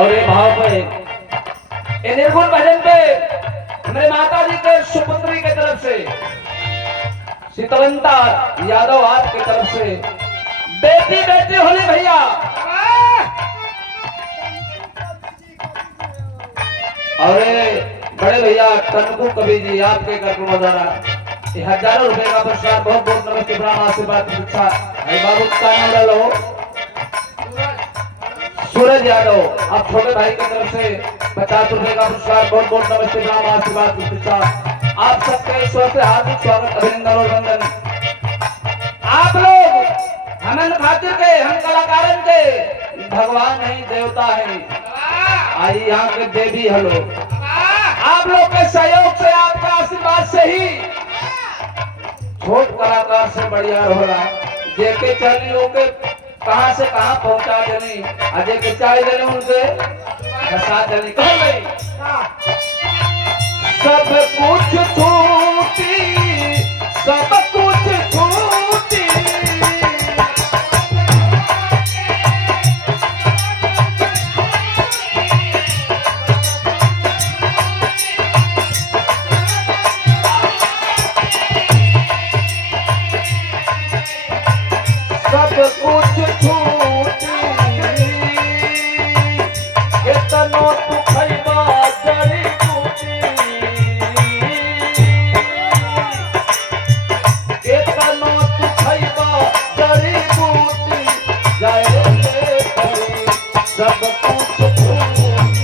और ये भाव पे ये निर्गुण भजन पे मेरे माता जी के सुपुत्री के तरफ से शीतलंता यादव आपकी तरफ से बेटी बेटी होली भैया और बड़े भैया कनकू कवि जी आपके कर्म द्वारा हजारों रुपए का पुरस्कार बहुत बहुत नमस्ते प्रणाम आशीर्वाद शिक्षा बाबू का नाम ले लो सूरज यादव आप छोटे भाई की तरफ से 50 रुपए का पुरस्कार बहुत बहुत नमस्ते प्रणाम आशीर्वाद शिक्षा आप सबके ईश्वर से हार्दिक स्वागत अभिनंदन और वंदन। आप लोग हमें खातिर के हम कलाकारन के भगवान नहीं देवता है आई यहाँ के देवी हलो आप लोग के सहयोग से आपका आशीर्वाद से ही छोट कलाकार से बढ़िया हो रहा जेके चली लोग कहां से कहां पहुंचा देनी अजय के चाय देने उनके फंसा देनी कह गई सब कुछ छूटी सब कुछ छूटी सब कुछ छूटी कितनो तू खैबा जड़ी बूटी कितनो तू खैबा जड़ी बूटी जाए करे सब कुछ छूटी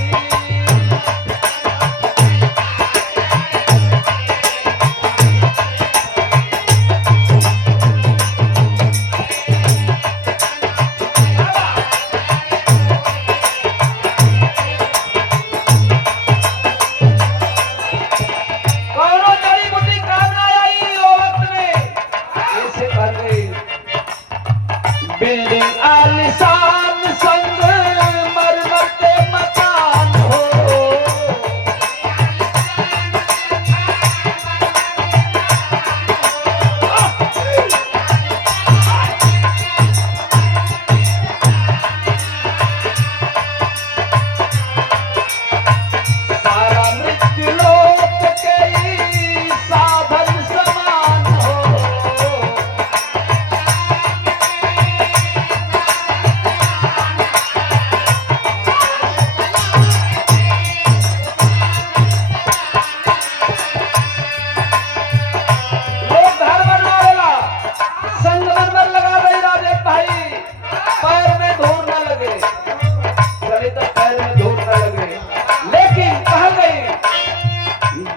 बिल्डिंग आलिशान संग मरमर के मकान हो सारा मृत्यु लोक के साधन समान हो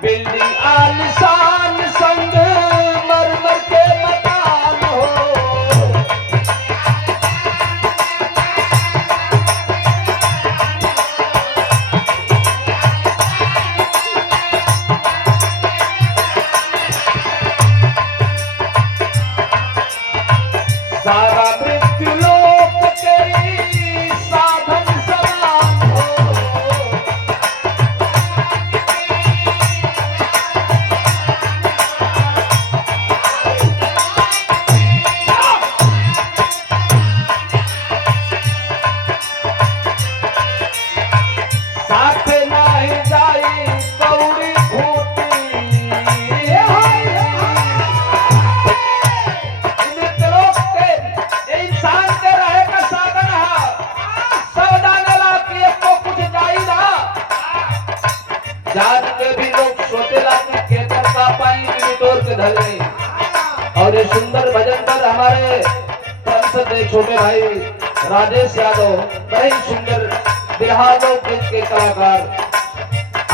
बिल्डिंग आलिशान संग मरमर के मकान हो सारा मृत्यु लोक तेरी साधन समान हो जान के भी लोग सोचेला कि केकर का पाई निटोर के धले और ये सुंदर भजन पर हमारे पंच छोटे भाई राजेश यादव बड़े सुंदर बिहारों के कलाकार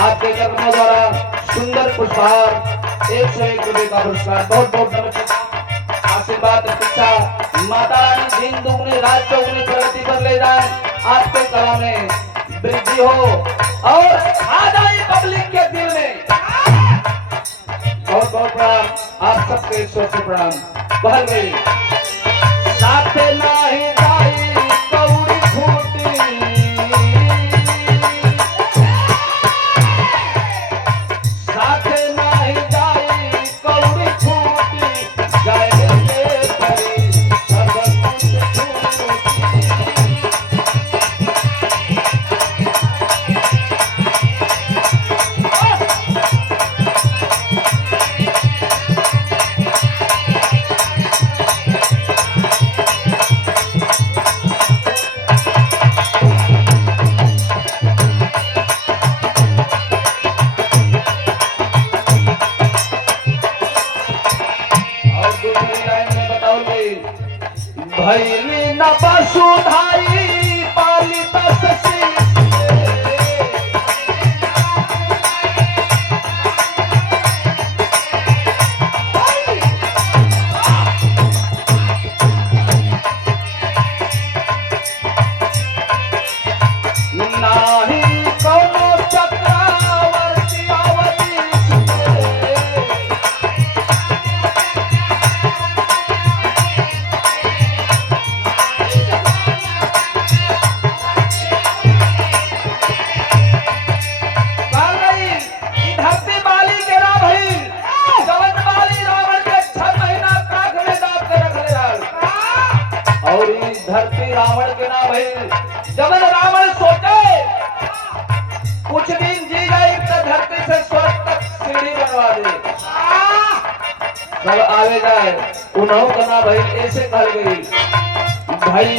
आपके कर्मों द्वारा सुंदर पुरस्कार 101 रुपए का पुरस्कार बहुत बहुत नमस्कार आशीर्वाद शिक्षा माता रानी दिन दुगनी रात चौगुनी प्रगति पर ले जाए आपके कला में वृद्धि हो और आ जाए पब्लिक के दिल में बहुत बहुत प्रणाम आप सबके ईश्वर से प्रणाम बहल गई साथ नाही जाई कौड़ी फूटी साथ नाही जाई कौड़ी फूटी जाए करी सब कुछ छूटी भाई जब रावण सोचे कुछ दिन जी जाए तो धरती से स्वर्ग तक सीढ़ी बनवा दे, सब आवे जाए उन्हों का ना भाई ऐसे कह गई भाई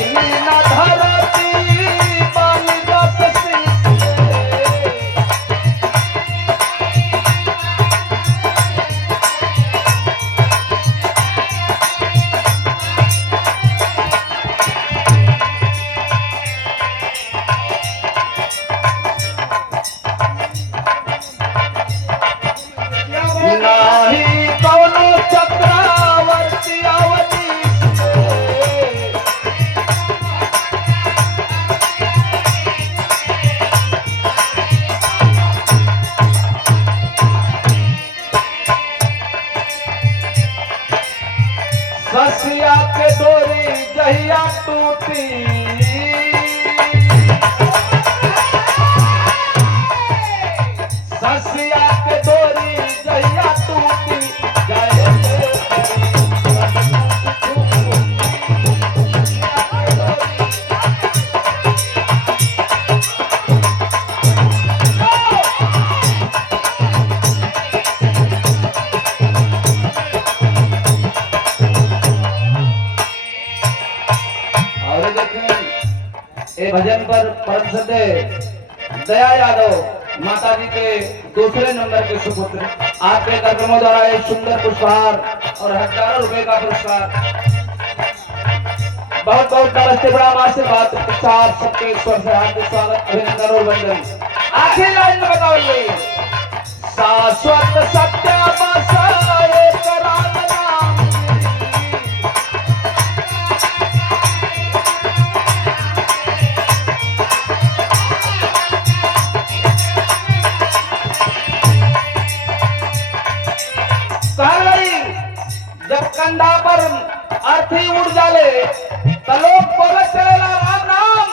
ना धरती पानी का ससी नाही कौनो चक्रावर्ती अवधि ससिया के डोरी जहिया टूटी ससिया के डोरी जहिया टूटी जाए और देखें ये भजन पर परम सत्य दया यादव माता जी के दूसरे नंबर के सुपुत्र आपके कार्यक्रमों द्वारा एक सुंदर पुरस्कार और हजारों रुपए का पुरस्कार बहुत बहुत नमस्ते प्रणाम आशीर्वाद प्रचार सबके ईश्वर से हार्दिक स्वागत अभिनंदन और वंदन। आखिरी लाइन में बताओगे शाश्वत सत्य बसाए कराम नाम जब कंधा पर अर्थी उड़ जाले तो लोग बोलत चलेला राम नाम।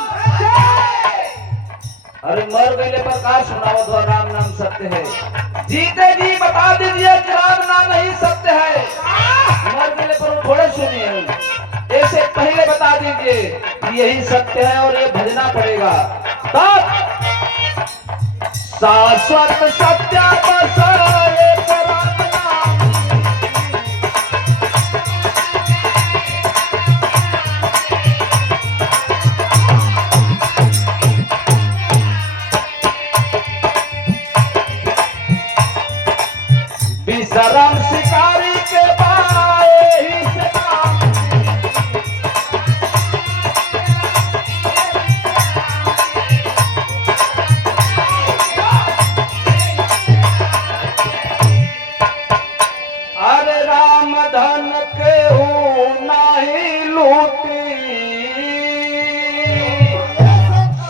अरे मर गए पर का सुनावत हो राम नाम सत्य है, जीते जी बता दीजिए कि राम नाम ही सत्य है। मर गए पर थोड़े सुनिए, ऐसे पहले बता दीजिए कि यही सत्य है और ये भजना पड़ेगा तब शाश्वत सत्य बसाए राम नाम। विश्राम शिकारी के बाए ही से नाम अरे राम धन के नाही लूटी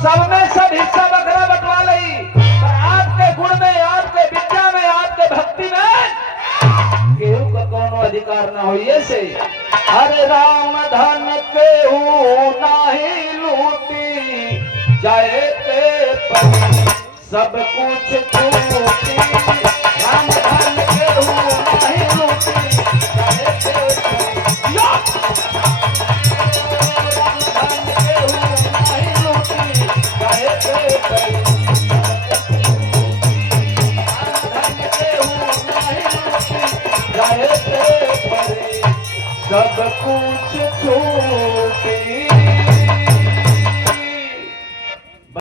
सब में सब हिस्सा बकरा बटवा ली, पर आपके गुण में आपके विद्या में आपके भक्ति में केहू का कोनो अधिकार ना हो। ये से अरे राम धन केहू नाही लूटी जाए ते पर सब कुछ छूटी। राम धन केहू नाही लूटी जाए ते पर राम धन केहू नाही लूटी जाए ते पर जाए ते परे सब कुछ छूटी।